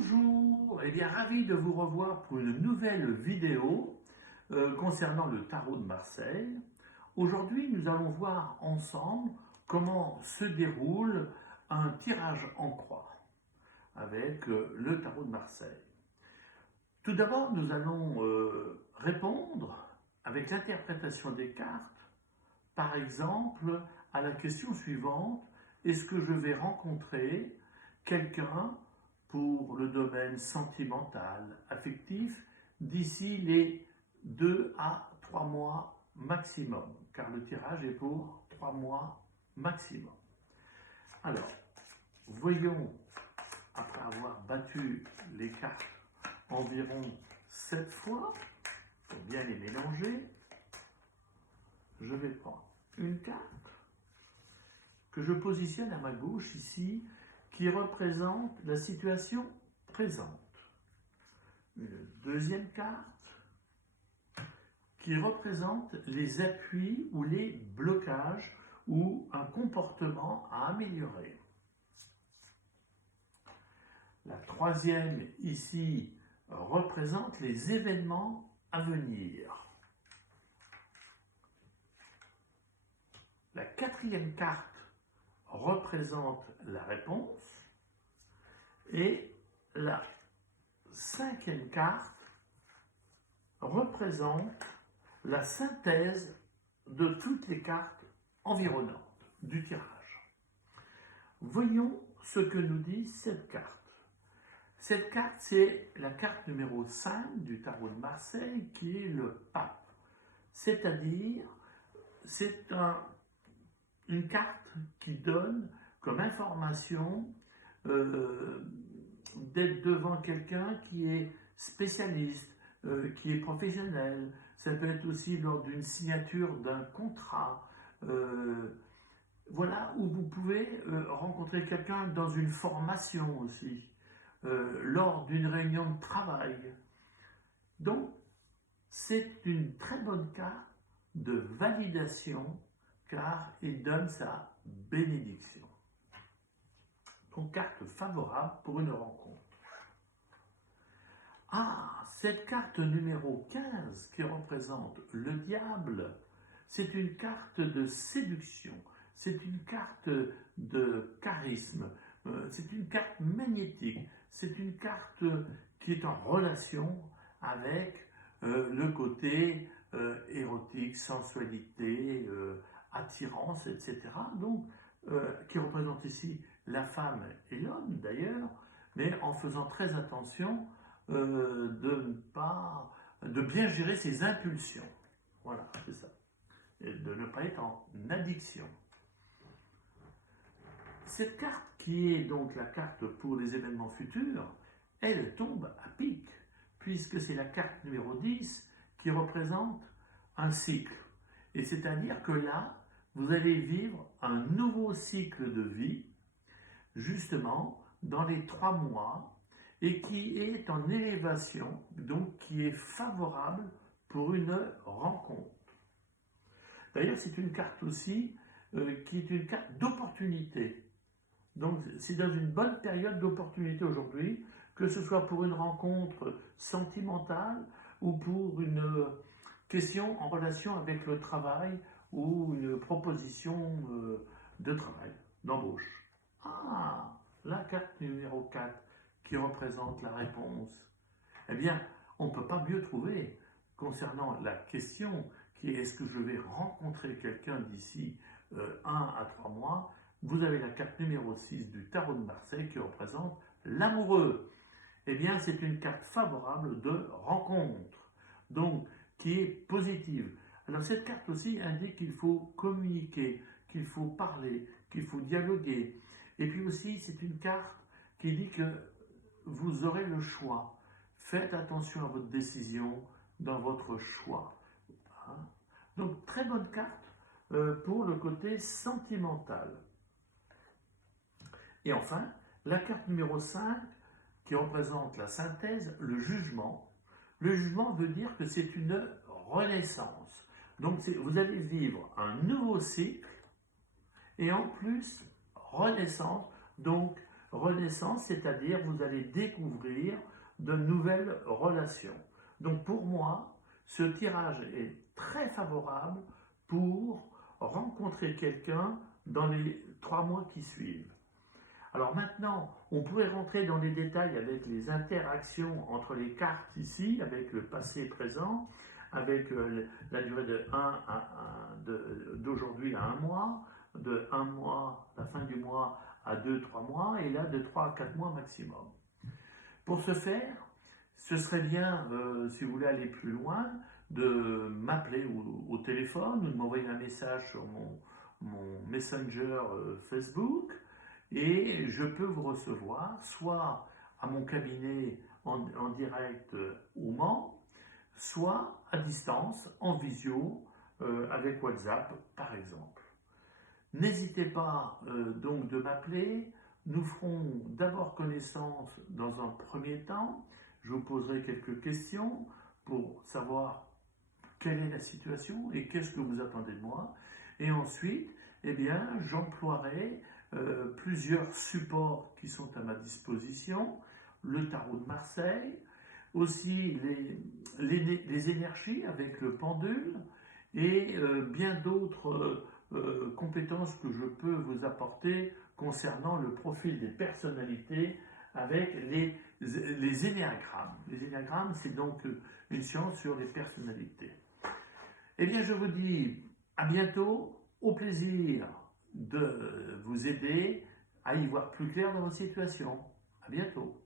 Bonjour, et bien ravi de vous revoir pour une nouvelle vidéo concernant le tarot de Marseille. Aujourd'hui, nous allons voir ensemble comment se déroule un tirage en croix avec le tarot de Marseille. Tout d'abord, nous allons répondre avec l'interprétation des cartes, par exemple, à la question suivante: est-ce que je vais rencontrer quelqu'un pour le domaine sentimental, affectif, d'ici les 2 à 3 mois maximum, car le tirage est pour 3 mois maximum. Alors, voyons, après avoir battu les cartes environ 7 fois, pour bien les mélanger, je vais prendre une carte que je positionne à ma gauche ici, qui représente la situation présente. Une deuxième carte qui représente les appuis ou les blocages ou un comportement à améliorer. La troisième ici représente les événements à venir. La quatrième carte représente la réponse et la cinquième carte représente la synthèse de toutes les cartes environnantes du tirage. Voyons ce que nous dit cette carte. Cette carte, c'est la carte numéro 5 du tarot de Marseille, qui est le pape. C'est-à-dire, c'est une carte qui donne comme information d'être devant quelqu'un qui est spécialiste, qui est professionnel. Ça peut être aussi lors d'une signature d'un contrat. Voilà, où vous pouvez rencontrer quelqu'un dans une formation aussi, lors d'une réunion de travail. Donc, c'est une très bonne carte de validation, car il donne sa bénédiction. Donc, carte favorable pour une rencontre. Ah, cette carte numéro 15 qui représente le diable, c'est une carte de séduction, c'est une carte de charisme, c'est une carte magnétique, c'est une carte qui est en relation avec le côté érotique, sensualité, attirance, etc. Donc, qui représente ici la femme et l'homme d'ailleurs, mais en faisant très attention de bien gérer ses impulsions. Voilà, c'est ça. Et de ne pas être en addiction. Cette carte, qui est donc la carte pour les événements futurs, elle tombe à pic, puisque c'est la carte numéro 10 qui représente un cycle. Et c'est-à-dire que là, vous allez vivre un nouveau cycle de vie, justement, dans les 3 mois, et qui est en élévation, donc qui est favorable pour une rencontre. D'ailleurs, c'est une carte aussi qui est une carte d'opportunité. Donc, c'est dans une bonne période d'opportunité aujourd'hui, que ce soit pour une rencontre sentimentale ou pour une question en relation avec le travail ou une proposition de travail, d'embauche. Ah, la carte numéro 4 qui représente la réponse. Eh bien, on ne peut pas mieux trouver concernant la question qui est: est-ce que je vais rencontrer quelqu'un d'ici 1 à 3 mois? Vous avez la carte numéro 6 du tarot de Marseille qui représente l'amoureux. Eh bien, c'est une carte favorable de rencontre, donc qui est positive. Alors, cette carte aussi indique qu'il faut communiquer, qu'il faut parler, qu'il faut dialoguer. Et puis aussi, c'est une carte qui dit que vous aurez le choix. Faites attention à votre décision dans votre choix. Donc, très bonne carte pour le côté sentimental. Et enfin, la carte numéro 5 qui représente la synthèse, le jugement. Le jugement veut dire que c'est une renaissance. Donc, vous allez vivre un nouveau cycle et en plus, renaissance. Donc, renaissance, c'est-à-dire vous allez découvrir de nouvelles relations. Donc pour moi, ce tirage est très favorable pour rencontrer quelqu'un dans les 3 mois qui suivent. Alors maintenant, on pourrait rentrer dans les détails avec les interactions entre les cartes ici, avec le passé présent, avec la durée d'aujourd'hui à 1 mois, de 1 mois, la fin du mois, à 2-3 mois, et là de 3 à 4 mois maximum. Pour ce faire, ce serait bien, si vous voulez aller plus loin, de m'appeler au téléphone ou de m'envoyer un message sur mon Messenger Facebook, et je peux vous recevoir soit à mon cabinet en direct au Mans, soit à distance, en visio, avec WhatsApp par exemple. N'hésitez pas donc de m'appeler. Nous ferons d'abord connaissance dans un premier temps. Je vous poserai quelques questions pour savoir quelle est la situation et qu'est-ce que vous attendez de moi. Et ensuite, eh bien, j'emploierai plusieurs supports qui sont à ma disposition. Le tarot de Marseille, aussi les énergies avec le pendule et bien d'autres compétences que je peux vous apporter concernant le profil des personnalités avec les énéagrammes. Les énéagrammes, c'est donc une science sur les personnalités. Eh bien, je vous dis à bientôt, au plaisir de vous aider à y voir plus clair dans votre situation. À bientôt.